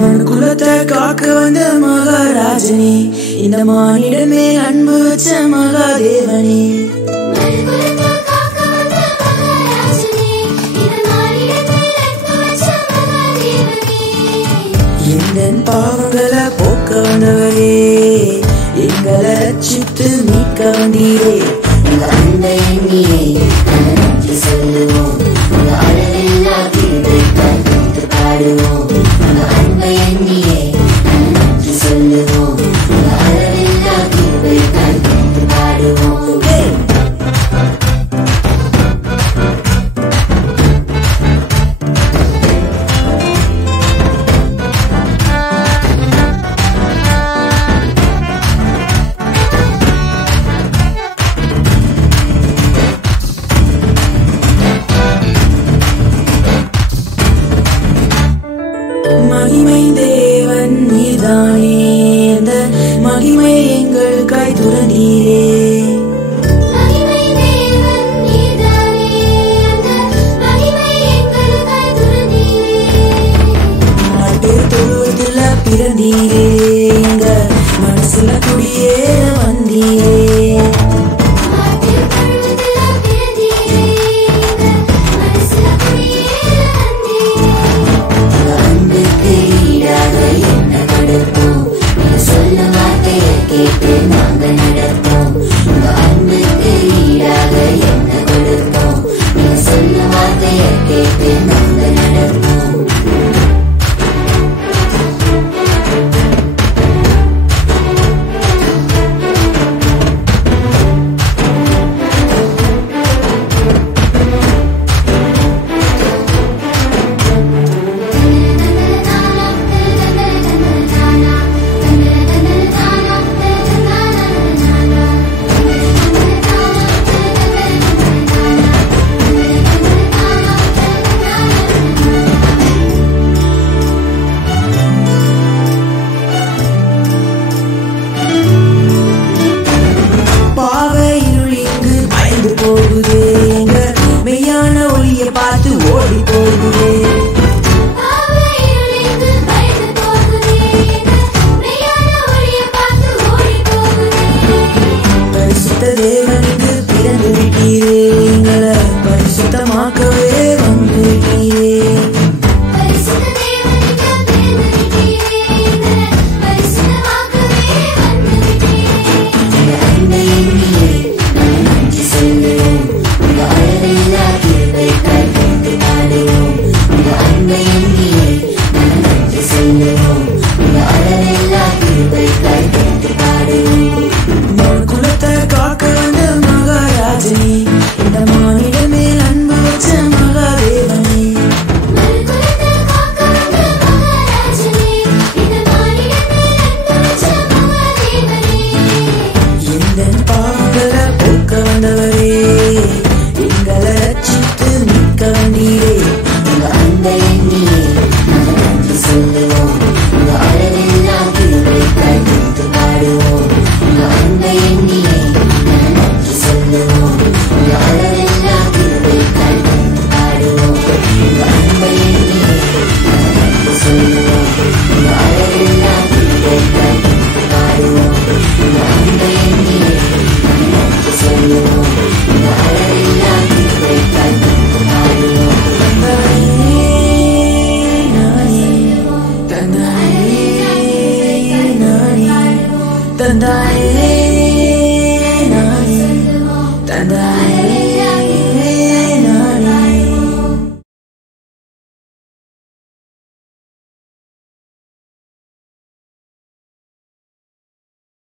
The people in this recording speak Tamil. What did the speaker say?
மனுக்குலத்தை காக்க வந்த மகாராஜனே, இந்த மானிடன் மேல் அன்பு வச்ச மகாதேவனே. எந்தன் பாவங்களை போக்க வந்தவரே, எங்களை ரட்சித்து மீட்க வந்தீரே. அன்பை எண்ணியே நன்றி சொல்லுவோம், அளவில்லா கிருபை கண்டு பாடுவோம். அன்பை எண்ணியே நன்றி சொல்லுவோம், அளவில்லா கிருபை கண்டு பாடுவோம். மகிமை தேவன் நீதானே, அந்த மகிமை எங்கள் கை துறந்தீரே. மாட்டு தொழுவத்துல பிறந்தீரே, எங்க மனசுல குடியேற வந்தீரே. போகுதே, எங்க மெய்யான ஒளியை பார்த்து ஓடி போகுதே. பரிசுத்த தேவனுக்கு பிறந்து விட்டீரே, எங்களை பரிசுத்தமாக்கவே வந்து விட்டீரே. அளவில்லா கிருபை